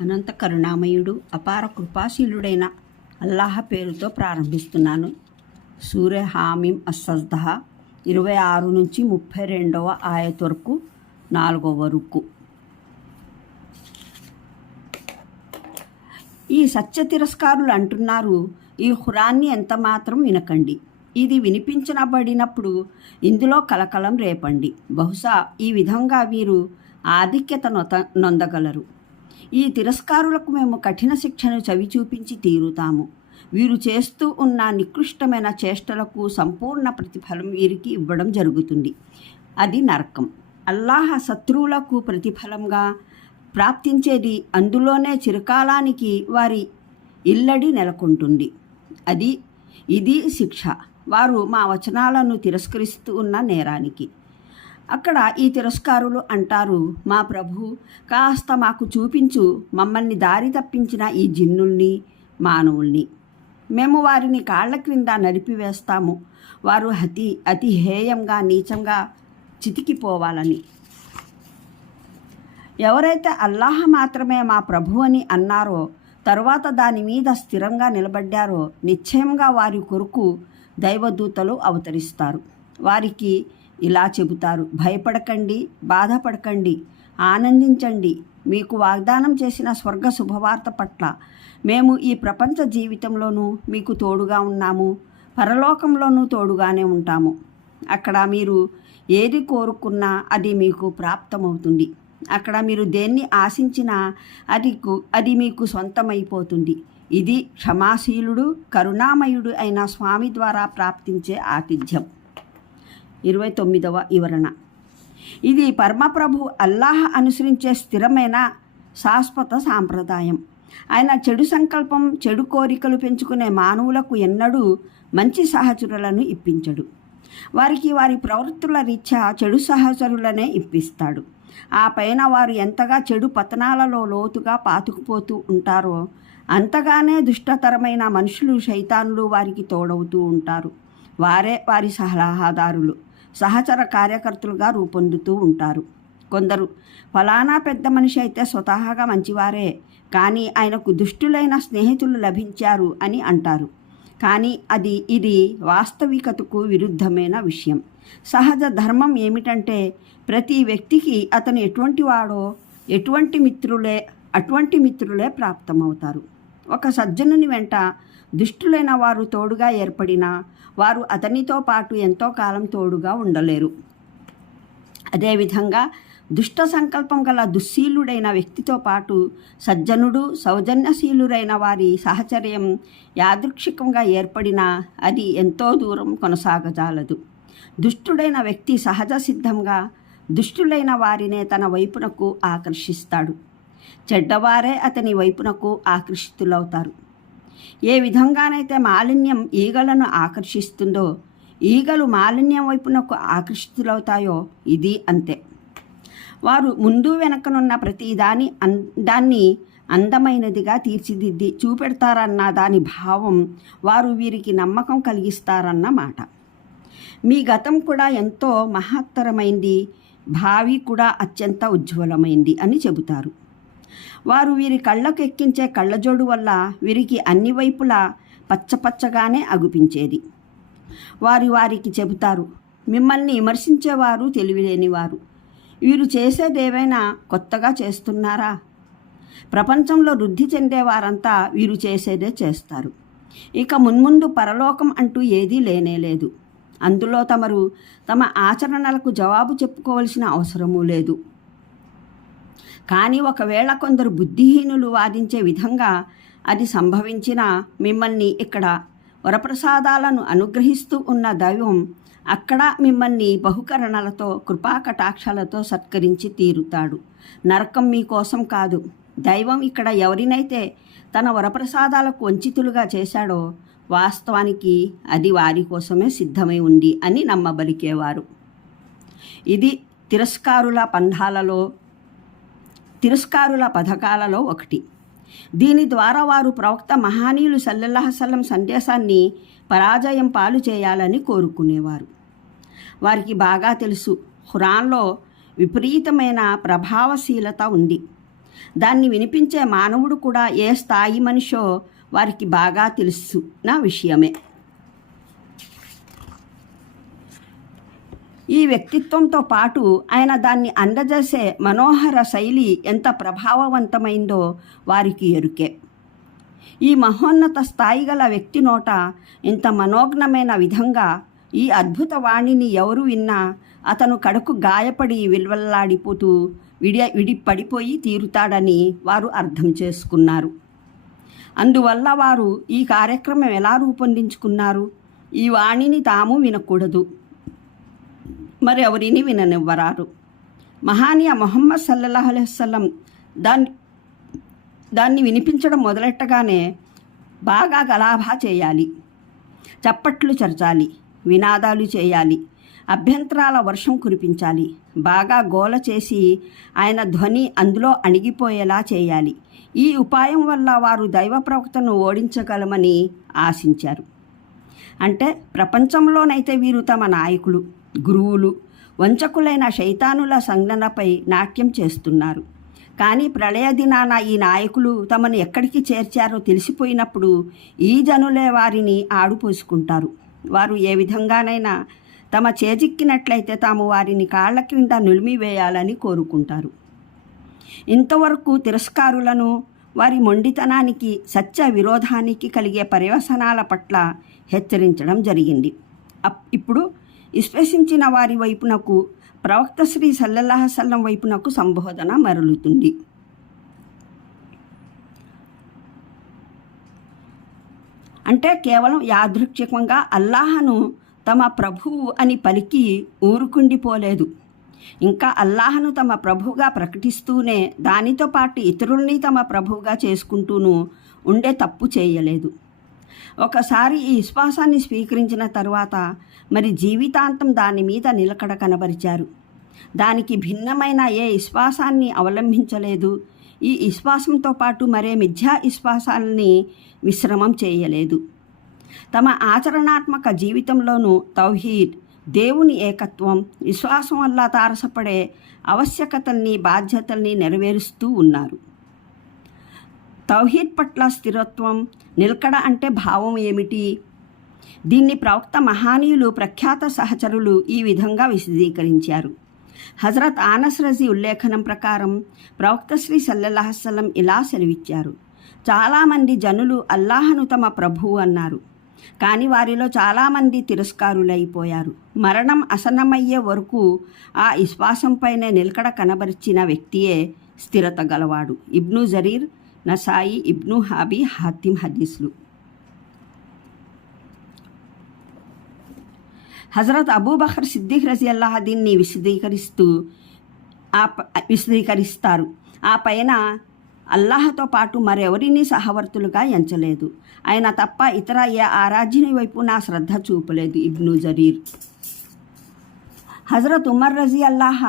అనంత కరుణామయుడు అపార కృపాశీలుడైన అల్లాహ పేరుతో ప్రారంభిస్తున్నాను. సూర్య హామీం అస్సజ్ద ఇరవై ఆరు నుంచి ముప్పై రెండవ ఆయత వరకు నాలుగవ వరకు ఈ సత్య తిరస్కారులు అంటున్నారు ఈ హురాన్ని ఎంత మాత్రం వినకండి. ఇది వినిపించబడినప్పుడు ఇందులో కలకలం రేపండి. బహుశా ఈ విధంగా వీరు ఆధిక్యత నొత నొందగలరు. ఈ తిరస్కారులకు మేము కఠిన శిక్షను చవి చూపించి తీరుతాము. వీరు చేస్తూ ఉన్న నికృష్టమైన చేష్టలకు సంపూర్ణ ప్రతిఫలం వీరికి ఇవ్వడం జరుగుతుంది. అది నరకం. అల్లాహ శత్రువులకు ప్రతిఫలంగా ప్రాప్తించేది అందులోనే చిరకాలానికి వారి ఇల్లడి నెలకొంటుంది. అది ఇది శిక్ష. వారు మా వచనాలను తిరస్కరిస్తూ ఉన్న నేరానికి. అక్కడ ఈ తిరస్కారులు అంటారు మా ప్రభు కాస్త మాకు చూపించు మమ్మల్ని దారి తప్పించిన ఈ జిన్నుల్ని మానవుల్ని. మేము వారిని కాళ్ళ క్రింద నడిపివేస్తాము వారు అతి అతి హేయంగా నీచంగా చితికిపోవాలని. ఎవరైతే అల్లాహ మాత్రమే మా ప్రభు అని అన్నారో తరువాత దాని మీద స్థిరంగా నిలబడ్డారో నిశ్చయంగా వారి కొరకు దైవదూతలు అవతరిస్తారు. వారికి ఇలా చెబుతారు. భయపడకండి బాధపడకండి ఆనందించండి. మీకు వాగ్దానం చేసిన స్వర్గ శుభవార్త పట్ల మేము ఈ ప్రపంచ జీవితంలోనూ మీకు తోడుగా ఉన్నాము. పరలోకంలోనూ తోడుగానే ఉంటాము. అక్కడ మీరు ఏది కోరుకున్నా అది మీకు ప్రాప్తమవుతుంది. అక్కడ మీరు దేన్ని ఆశించినా అది అది మీకు సొంతమైపోతుంది. ఇది క్షమాశీలుడు కరుణామయుడు అయిన స్వామి ద్వారా ప్రాప్తించే ఆతిథ్యం. ఇరవై తొమ్మిదవ వివరణ. ఇది పరమప్రభు అల్లాహ్ అనుసరించే స్థిరమైన శాశ్వత సాంప్రదాయం. ఆయన చెడు సంకల్పం చెడు కోరికలు పెంచుకునే మానవులకు ఎన్నడూ మంచి సహచరులను ఇప్పించడు. వారికి వారి ప్రవృత్తుల రీత్యా చెడు సహచరులనే ఇప్పిస్తాడు. ఆ పైన వారు ఎంతగా చెడు పతనాలలో లోతుగా పాతుకుపోతూ ఉంటారో అంతగానే దుష్టతరమైన మనుషులు శైతానులు వారికి తోడవుతూ ఉంటారు. వారే వారి సలహాదారులు. సహచర కార్యకర్తలుగా రూపొందుతూ ఉంటారు. కొందరు ఫలానా పెద్ద మనిషి అయితే స్వతహాగా మంచివారే కానీ ఆయనకు దుష్టులైన స్నేహితులు లభించారు అని అంటారు. కానీ అది ఇది వాస్తవికతకు విరుద్ధమైన విషయం. సహజ ధర్మం ఏమిటంటే ప్రతి వ్యక్తికి అతను ఎటువంటి వాడో ఎటువంటి మిత్రులే అటువంటి మిత్రులే ప్రాప్తమవుతారు. ఒక సజ్జనుని వెంట దుష్టులైన వారు తోడుగా ఏర్పడినా వారు అతనితో పాటు ఎంతో కాలం తోడుగా ఉండలేరు. అదేవిధంగా దుష్ట సంకల్పం గల దుశ్శీలుడైన వ్యక్తితో పాటు సజ్జనుడు సౌజన్యశీలుడైన వారి సహచర్యం యాదృక్షికంగా ఏర్పడినా అది ఎంతో దూరం కొనసాగజాలదు. దుష్టుడైన వ్యక్తి సహజ సిద్ధంగా దుష్టులైన వారినే తన వైపునకు ఆకర్షిస్తాడు. చెడ్డవారే అతని వైపునకు ఆకర్షితులవుతారు. ఏ విధంగానైతే మాలిన్యం ఈగలను ఆకర్షిస్తుందో ఈగలు మాలిన్యం వైపునకు ఆకర్షితులవుతాయో ఇది అంతే. వారు ముందు వెనకనున్న ప్రతి దాని దాన్ని అందమైనదిగా తీర్చిదిద్ది చూపెడతారన్న దాని భావం వారు వీరికి నమ్మకం కలిగిస్తారన్న మాట. మీ గతం కూడా ఎంతో మహత్తరమైంది భావి కూడా అత్యంత ఉజ్వలమైంది అని చెబుతారు. వారు వీరి కళ్ళకు ఎక్కించే కళ్ళజోడు వల్ల వీరికి అన్ని వైపులా పచ్చపచ్చగానే అగుపించేది. వారి వారికి చెబుతారు మిమ్మల్ని విమర్శించేవారు తెలివిలేనివారు. వీరు చేసేదేవైనా కొత్తగా చేస్తున్నారా? ప్రపంచంలో వృద్ధి చెందేవారంతా వీరు చేసేదే చేస్తారు. ఇక మున్ముందు పరలోకం అంటూ ఏదీ లేనేలేదు అందులో తమరు తమ ఆచరణలకు జవాబు చెప్పుకోవలసిన అవసరమూ లేదు. కానీ ఒకవేళ కొందరు బుద్ధిహీనులు వాదించే విధంగా అది సంభవించినా మిమ్మల్ని ఇక్కడ వరప్రసాదాలను అనుగ్రహిస్తూ ఉన్న దైవం అక్కడ మిమ్మల్ని బహుకరణలతో కృపాకటాక్షాలతో సత్కరించి తీరుతాడు. నరకం మీకోసం కాదు. దైవం ఇక్కడ ఎవరినైతే తన వరప్రసాదాలకు వంచితులుగా చేశాడో వాస్తవానికి అది వారి కోసమే సిద్ధమై ఉంది అని నమ్మబలికేవారు. ఇది తిరస్కారుల పంధాలలో తిరస్కారుల పథకాలలో ఒకటి. దీని ద్వారా వారు ప్రవక్త మహానీయులు సల్లల్లాహసల్లం సందేశాన్ని పరాజయం పాలు చేయాలని కోరుకునేవారు. వారికి బాగా తెలుసు ఖురాన్లో విపరీతమైన ప్రభావశీలత ఉంది. దాన్ని వినిపించే మానవుడు కూడా ఏ స్థాయి మనిషో వారికి బాగా తెలుసు నా విషయమే. ఈ వ్యక్తిత్వంతో పాటు ఆయన దాన్ని అందజేసే మనోహర శైలి ఎంత ప్రభావవంతమైందో వారికి ఎరుకే. ఈ మహోన్నత స్థాయి గల వ్యక్తి నోట ఇంత మనోజ్ఞమైన విధంగా ఈ అద్భుత వాణిని ఎవరు విన్నా అతను కడుకు గాయపడి విల్వల్లాడిపోతూ విడి విడి పడిపోయి తీరుతాడని వారు అర్థం చేసుకున్నారు. అందువల్ల వారు ఈ కార్యక్రమం ఎలా రూపొందించుకున్నారు? ఈ వాణిని తాము వినకూడదు. మరి ఎవరిని విననివ్వరారు? మహానీయ మొహమ్మద్ సల్లల్లాహు అలైహి దాన్ని దాన్ని వినిపించడం మొదలెట్టగానే బాగా గలాభా చేయాలి. చప్పట్లు చరచాలి. వినాదాలు చేయాలి. అభ్యంతరాల వర్షం కురిపించాలి. బాగా గోల చేసి ఆయన ధ్వని అందులో అణిగిపోయేలా చేయాలి. ఈ ఉపాయం వల్ల వారు దైవ ప్రవక్తను ఓడించగలమని ఆశించారు. అంటే ప్రపంచంలోనైతే వీరు తమ నాయకులు. గురువులు వంచకులైన శైతానుల సంజ్ఞలపై నాట్యం చేస్తున్నారు. కానీ ప్రళయ దినాన ఈ నాయకులు తమను ఎక్కడికి చేర్చారో తెలిసిపోయినప్పుడు ఈ జనులే వారిని ఆడుపోసుకుంటారు వారు ఏ విధంగానైనా తమ చేజిక్కినట్లయితే తాము వారిని కాళ్ళ క్రింద నులిమివేయాలని కోరుకుంటారు. ఇంతవరకు తిరస్కారులను వారి మొండితనానికి సత్య విరోధానికి కలిగే పర్యవసనాల పట్ల హెచ్చరించడం జరిగింది. అప్- ఇప్పుడు విశ్వసించిన వారి వైపునకు ప్రవక్త శ్రీ సల్లల్లాహసల్లం వైపునకు సంబోధన మరలుతుంది. అంటే కేవలం యాదృక్షికంగా అల్లాహను తమ ప్రభువు అని పలికి ఊరుకుండిపోలేదు. ఇంకా అల్లాహను తమ ప్రభువుగా ప్రకటిస్తూనే దానితో పాటు ఇతరుల్ని తమ ప్రభువుగా చేసుకుంటూను ఉండే తప్పు చేయలేదు. ఒకసారి ఈ విశ్వాసాన్ని స్వీకరించిన తరువాత మరి జీవితాంతం దాని మీద నిలకడ కనబరిచారు. దానికి భిన్నమైన ఏ విశ్వాసాన్ని అవలంబించలేదు. ఈ విశ్వాసంతో పాటు మరే మిథ్యా విశ్వాసాలని విశ్రమం చేయలేదు. తమ ఆచరణాత్మక జీవితంలోనూ తౌహీద్ దేవుని ఏకత్వం విశ్వాసం వల్ల తారసపడే ఆవశ్యకతల్ని బాధ్యతల్ని నెరవేరుస్తూ ఉన్నారు. తౌహీద్ పట్ల స్థిరత్వం నిలకడ అంటే భావం ఏమిటి? దీన్ని ప్రవక్త మహానీయులు ప్రఖ్యాత సహచరులు ఈ విధంగా విశదీకరించారు. హజరత్ ఆనస్ రజీ ఉల్లేఖనం ప్రకారం ప్రవక్త శ్రీ సల్లల్లాహసలం ఇలా సెలవిచ్చారు. చాలామంది జనులు అల్లాహను తమ ప్రభువు అన్నారు. కానీ వారిలో చాలామంది తిరస్కారులైపోయారు. మరణం అసనమయ్యే వరకు ఆ విశ్వాసంపైనే నిలకడ కనబరిచిన వ్యక్తియే స్థిరత గలవాడు. Ibn Jarir Nasai Ibn Abi Hatim హదీస్లు. హజరత్ అబూబకర్ సిద్దిక్ రజీ అల్లాహ దీన్ని విశదీకరిస్తూ ఆ విశదీకరిస్తారు. ఆ పైన అల్లాహతో పాటు మరెవరిని సహవర్తులుగా ఎంచలేదు. ఆయన తప్ప ఇతర ఏ ఆరాధ్యుని వైపు నా శ్రద్ధ చూపలేదు ఇబ్ను జరీర్. హజరత్ ఉమర్ రజీ అల్లాహ